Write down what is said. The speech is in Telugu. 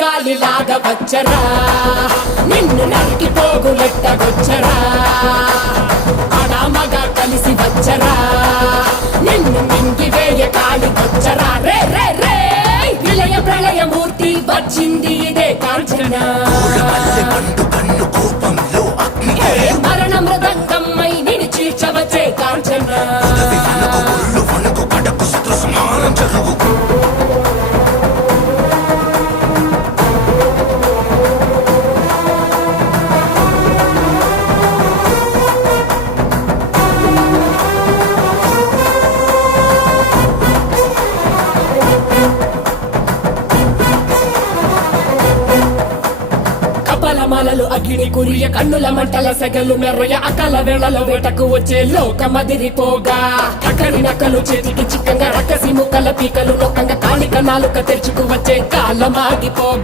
గాలిలాగా వచ్చరా నిన్ను నరికి పోగులెట్టగొచ్చరా ఆడామగా కలిసి వచ్చరా నిన్ను మింగివేయ కాలికొచ్చరా రే రే రే విలయ ప్రళయ మూర్తి వచ్చింది ఇదే కాంచన మరణ మృదంగమ్మై నిన్ను చీల్చవచ్చే కాంచన కపలమలలు అగ్ని కురియ కన్నుల మంటల సెగలు మెర్రయ అకల వేళల వేటకు వచ్చే లోకమదిరిపోగా అక్కడి నక్కలు చేతికి చిక్కంగా రక్కసి ముక్కల పీకలు నొక్కంగా కాళిక నాలుక తెరుచుకు వచ్చే కాలమాగిపోగా